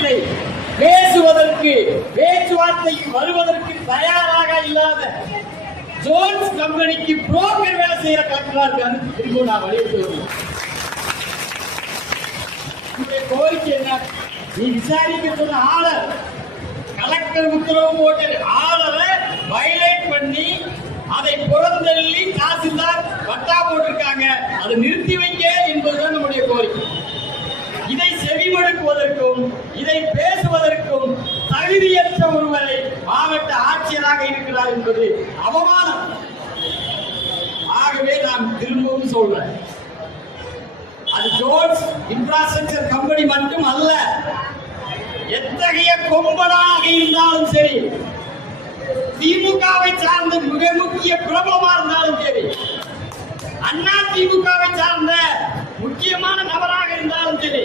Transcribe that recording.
ப்ராஜெக்டை பேசுவதற்கு பேச்சுவார்த்தைக்கு வருவதற்கு தயாராக இல்லாத ஜோன்ஸ் கம்பெனிக்கு புரோக்கர் வேலை செய்யற கலெக்டரா இருக்கான்னு திரும்ப நான் வலியுறுத்தி கோரிக்கை என்ன? நீ விசாரிக்க சொன்ன ஆளர் கலெக்டர் உத்தரவு போட்டு ஆளரை வயலேட் பண்ணி அதை புறந்தள்ளி தாசில்தார் பட்டா போட்டிருக்காங்க, அதை நிறுத்தி வைக்க என்பதுதான் நம்முடைய கோரிக்கை. இதை செவிமடுக்குவதற்கும் இதை பேசுவதற்கும் தகுதியற்ற ஒருவரை மாவட்ட ஆட்சியராக இருக்கிறார் என்பது அவமானம். ஆகவே நான் திரும்பவும் சொல்றேன், அது ஜோன்ஸ் இன்ஃப்ராஸ்ட்ரக்சர் கம்பெனி மட்டும் அல்ல, எத்தகைய கொம்பனாக இருந்தாலும் சரி, திமுகவை சார்ந்த மிக முக்கிய பிரபலமா இருந்தாலும் சரி, அண்ணா திமுகவை சார்ந்த முக்கியமான நபராக இருந்தாலும் சரி,